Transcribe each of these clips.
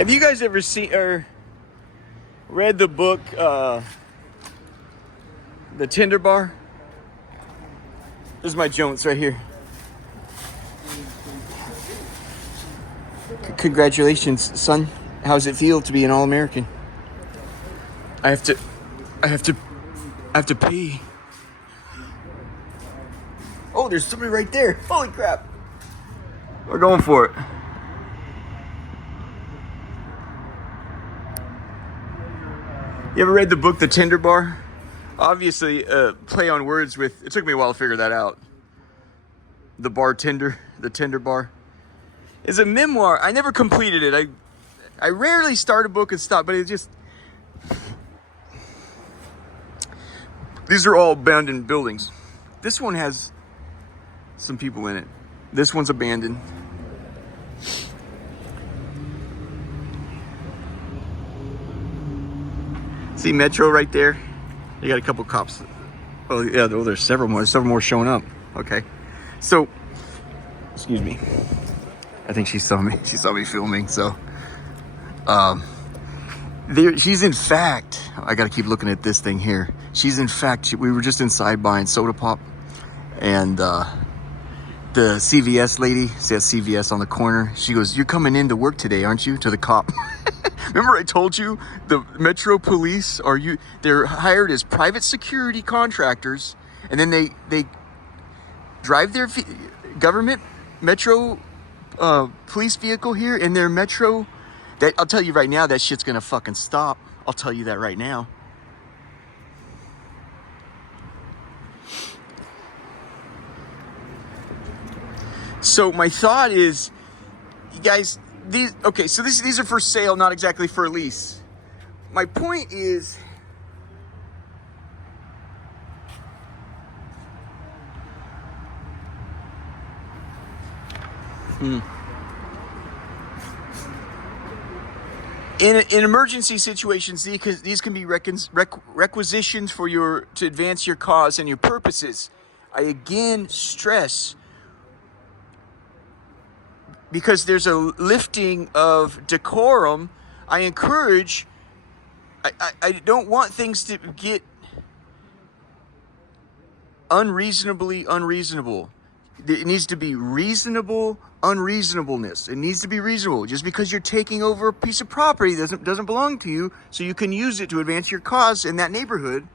Have you guys ever seen or read the book, The Tinder Bar? This is my Jones right here. Congratulations, son. How does it feel to be an All-American? I have to pee. Oh, there's somebody right there. Holy crap. We're going for it. You ever read the book, The Tinder Bar? Obviously, play on words with, it took me a while to figure that out. The bartender, the Tinder Bar. It's a memoir. I never completed it. I rarely start a book and stop, but it just... These are all abandoned buildings. This one has some people in it. This one's abandoned. See Metro right there? You got a couple cops. Oh yeah, there's several more. There's several more showing up. Okay. So, excuse me. I think she saw me. She saw me filming. So, she's in fact. I got to keep looking at this thing here. She's in fact. We were just inside buying soda pop, and the CVS lady says CVS on the corner. She goes, "You're coming in to work today, aren't you?" To the cop. Remember I told you the Metro Police they're hired as private security contractors, and then they drive their government Metro police vehicle here in their Metro. That I'll tell you right now, that shit's gonna fucking stop. I'll tell you that right now. So my thought is, you guys, these are for sale, not exactly for lease. My point is, in emergency situations, these can be requisitions to advance your cause and your purposes. I again stress, because there's a lifting of decorum, I encourage, I don't want things to get unreasonably unreasonable. It needs to be reasonable unreasonableness. It needs to be reasonable. Just because you're taking over a piece of property doesn't belong to you, so you can use it to advance your cause in that neighborhood.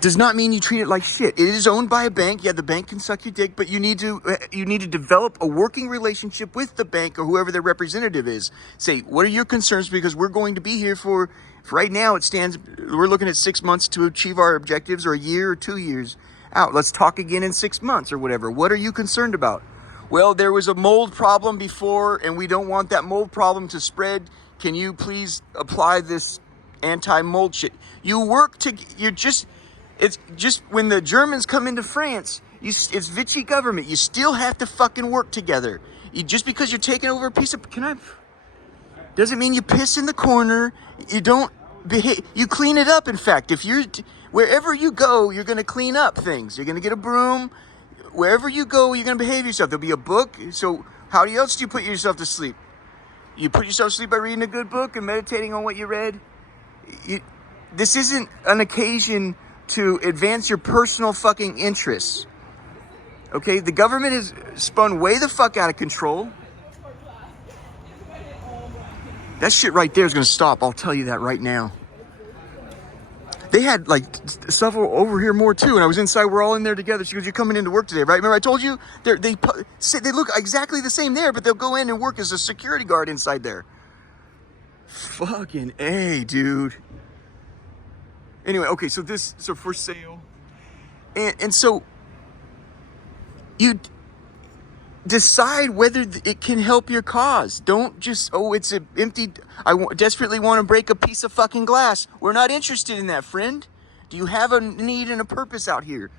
Does not mean you treat it like shit. It is owned by a bank. Yeah, the bank can suck your dick, but you need to develop a working relationship with the bank or whoever their representative is. Say, what are your concerns? Because we're going to be here for right now. We're looking at 6 months to achieve our objectives, or a year or 2 years out. Let's talk again in 6 months or whatever. What are you concerned about? Well, there was a mold problem before, and we don't want that mold problem to spread. Can you please apply this anti-mold shit? It's just when the Germans come into France, it's Vichy government. You still have to fucking work together. Just because you're taking over a piece of... Doesn't mean you piss in the corner. You don't behave. You clean it up, in fact. Wherever you go, you're going to clean up things. You're going to get a broom. Wherever you go, you're going to behave yourself. There'll be a book. So how else do you put yourself to sleep? You put yourself to sleep by reading a good book and meditating on what you read. This isn't an occasion to advance your personal fucking interests. Okay? The government has spun way the fuck out of control. That shit right there is going to stop. I'll tell you that right now. They had like several over here more too, and I was inside. We're all in there together. She goes, "You're coming into work today, right?" Remember I told you they look exactly the same there, but they'll go in and work as a security guard inside there. Fucking A, dude. Anyway, okay, so for sale, and so you decide whether it can help your cause. Don't just, it's an empty, desperately want to break a piece of fucking glass. We're not interested in that, friend. Do you have a need and a purpose out here?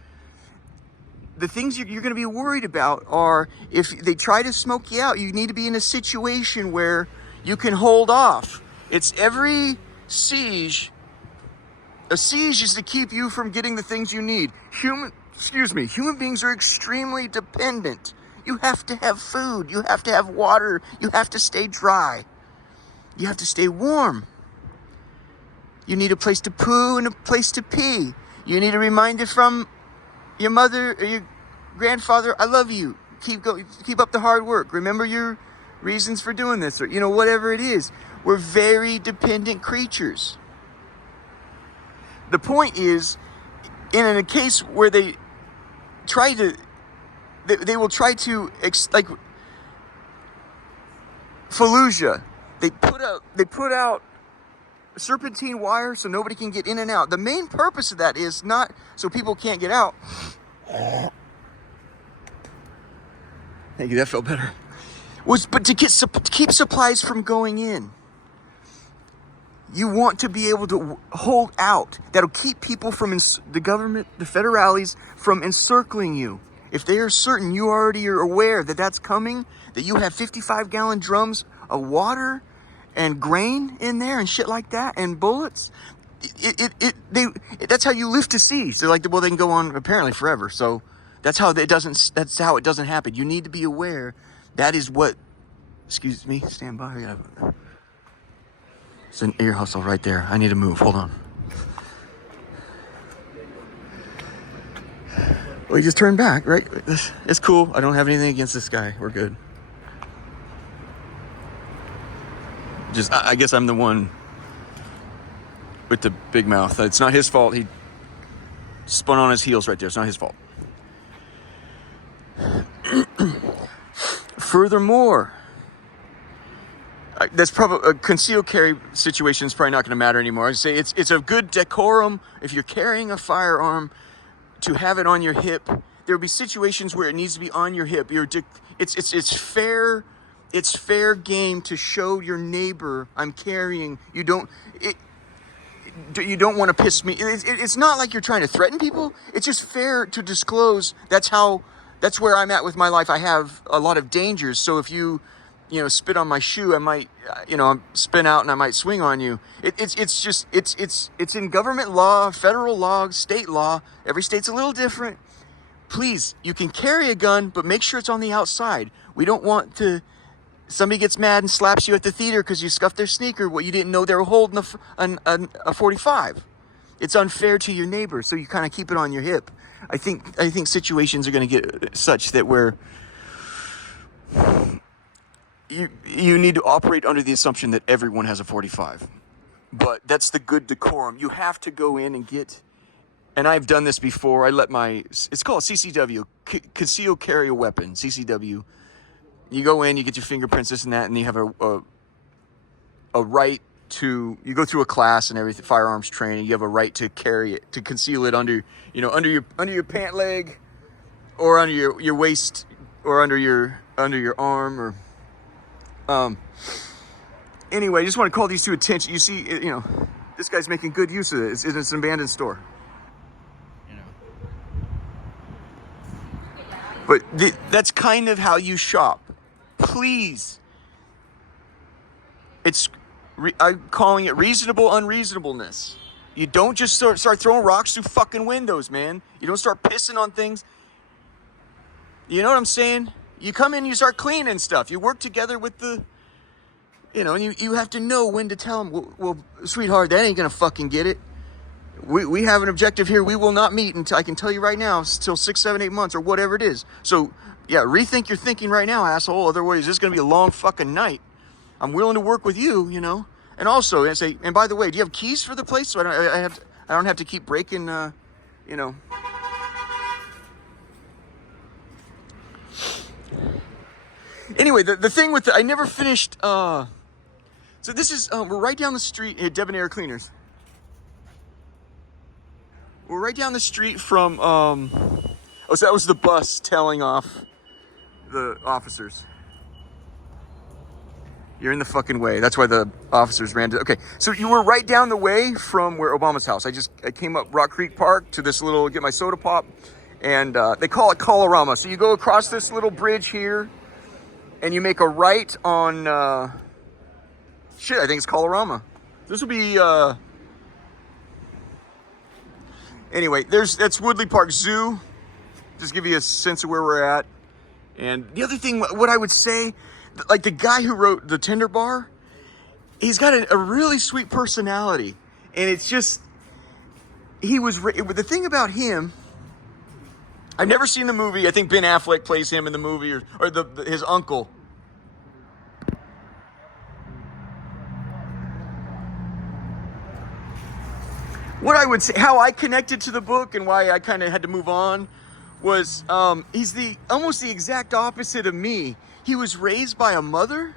The things you're going to be worried about are, if they try to smoke you out, you need to be in a situation where you can hold off. It's every siege. A siege is to keep you from getting the things you need. excuse me, human beings are extremely dependent. You have to have food. You have to have water. You have to stay dry. You have to stay warm. You need a place to poo and a place to pee. You need a reminder from your mother or your grandfather, I love you. Keep up the hard work. Remember your reasons for doing this, or whatever it is. We're very dependent creatures. The point is, in a case where they will try to like Fallujah, they put out serpentine wire so nobody can get in and out. The main purpose of that is not so people can't get out. Thank you, that felt better. But to keep supplies from going in. You want to be able to hold out. That'll keep people from the government, the federales, from encircling you. If they are certain you already are aware that that's coming, that you have 55-gallon drums of water and grain in there and shit like that, and bullets, that's how you live to see. So they can go on apparently forever. So that's how it doesn't happen. You need to be aware. That is what. Excuse me. Stand by. It's an ear hustle right there. I need to move. Hold on. Well, he just turned back, right? It's cool. I don't have anything against this guy. We're good. I guess I'm the one with the big mouth. It's not his fault. He spun on his heels right there. It's not his fault. Furthermore, that's probably a concealed carry situation is probably not going to matter anymore. I say it's a good decorum if you're carrying a firearm to have it on your hip. There will be situations where it needs to be on your hip. It's fair. It's fair game to show your neighbor I'm carrying. You don't want to piss me. It's not like you're trying to threaten people. It's just fair to disclose. That's where I'm at with my life. I have a lot of dangers. So if you spit on my shoe, I might, spin out and I might swing on you. It's in government law, federal law, state law. Every state's a little different. Please, you can carry a gun, but make sure it's on the outside. We don't want somebody gets mad and slaps you at the theater because you scuffed their sneaker. Well, you didn't know they were holding a 45. It's unfair to your neighbor, so you kind of keep it on your hip. I think situations are going to get such that where you need to operate under the assumption that everyone has a 45. But that's the good decorum. You have to go in and get, and I've done this before. It's called CCW, concealed carry a weapon, CCW. You go in, you get your fingerprints, this and that, and you have a right to, you go through a class and everything, firearms training. You have a right to carry it, to conceal it under your pant leg, or under your waist, or under your arm, or anyway, I just want to call these to attention. You see, this guy's making good use of it. It's an abandoned store. But that's kind of how you shop. Please. I'm calling it reasonable unreasonableness. You don't just start throwing rocks through fucking windows, man. You don't start pissing on things. You know what I'm saying? You come in, you start cleaning stuff. You work together with and you have to know when to tell them, well, sweetheart, that ain't gonna fucking get it. We have an objective here. We will not meet until, I can tell you right now, till 6, 7, 8 months or whatever it is. So, yeah, rethink your thinking right now, asshole. Otherwise, this is gonna be a long fucking night. I'm willing to work with you, And also, and by the way, do you have keys for the place? So I don't have to keep breaking, Anyway, the thing with I never finished. So this is we're right down the street at Debonair Cleaners. We're right down the street from. So that was the bus tailing off the officers. You're in the fucking way. That's why the officers ran to. Okay, so you were right down the way from where Obama's house. I came up Rock Creek Park to this little, get my soda pop, and they call it Colorama. So you go across this little bridge here, and you make a right on. I think it's Colorama. This will be. Anyway, that's Woodley Park Zoo. just give you a sense of where we're at. And the other thing, what I would say, like the guy who wrote The Tender Bar, he's got a really sweet personality. And it's just, the thing about him, I've never seen the movie. I think Ben Affleck plays him in the movie, or his uncle. What I would say, how I connected to the book and why I kind of had to move on was, he's almost the exact opposite of me. He was raised by a mother,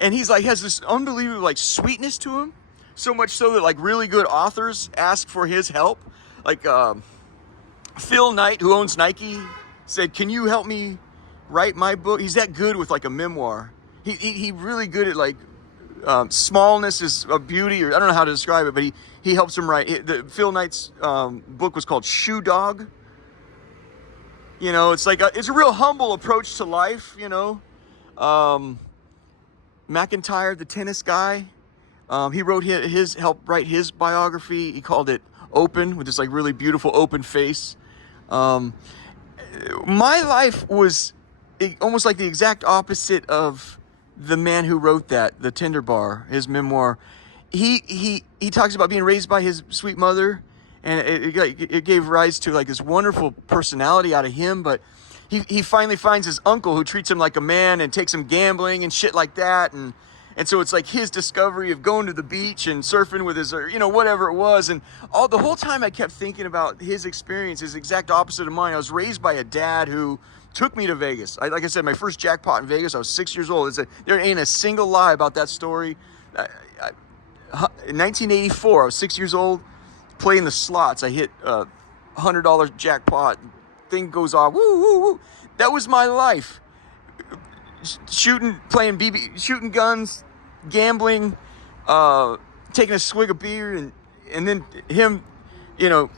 and he's like, has this unbelievable like sweetness to him. So much so that like really good authors ask for his help. Like, Phil Knight, who owns Nike, said, can you help me write my book? He's that good with like a memoir. He really good at like, smallness is a beauty, or I don't know how to describe it, but he helps him write. Phil Knight's book was called Shoe Dog. You know, it's like it's a real humble approach to life. You know, McIntyre, the tennis guy, he wrote helped write his biography. He called it Open, with this like really beautiful open face. My life was almost like the exact opposite of the man who wrote that, The Tender Bar, his memoir. He talks about being raised by his sweet mother, and it gave rise to like this wonderful personality out of him. But he finally finds his uncle who treats him like a man and takes him gambling and shit like that. And so it's like his discovery of going to the beach and surfing with his, you know, whatever it was. And the whole time I kept thinking about his experience, his exact opposite of mine. I was raised by a dad who took me to Vegas. Like I said, my first jackpot in Vegas, I was 6 years old. There ain't a single lie about that story. In 1984, I was 6 years old, playing the slots. I hit a $100 jackpot. Thing goes off. Woo, woo, woo. That was my life. Shooting guns, gambling, taking a swig of beer, and then him, you know,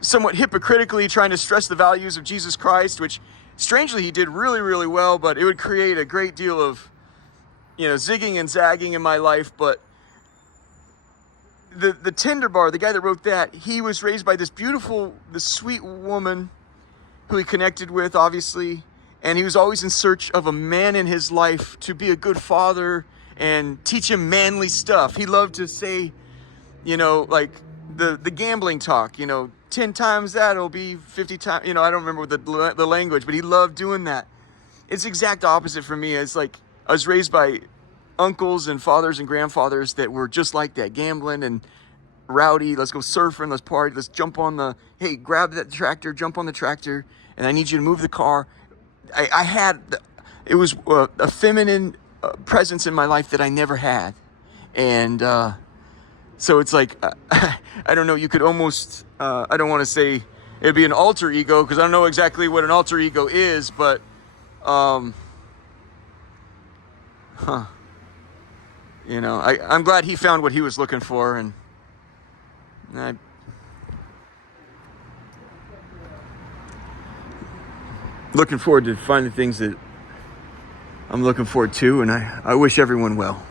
somewhat hypocritically trying to stress the values of Jesus Christ, which strangely he did really, really well, but it would create a great deal of, you know, zigging and zagging in my life. But the Tender Bar, the guy that wrote that, he was raised by this sweet woman who he connected with, obviously, and he was always in search of a man in his life to be a good father and teach him manly stuff. He loved to say, you know, like the gambling talk, you know, 10 times that, it'll be 50 times, you know, I don't remember the language, but he loved doing that. It's exact opposite for me. It's like I was raised by uncles and fathers and grandfathers that were just like that, gambling and rowdy. Let's go surfing, let's party, let's jump on hey, grab that tractor, jump on the tractor, and I need you to move the car. It was a feminine presence in my life that I never had. And so it's like, I don't know, you could almost, I don't want to say it'd be an alter ego, because I don't know exactly what an alter ego is, but, you know, I'm glad he found what he was looking for, and looking forward to finding things that I'm looking forward to, and I wish everyone well.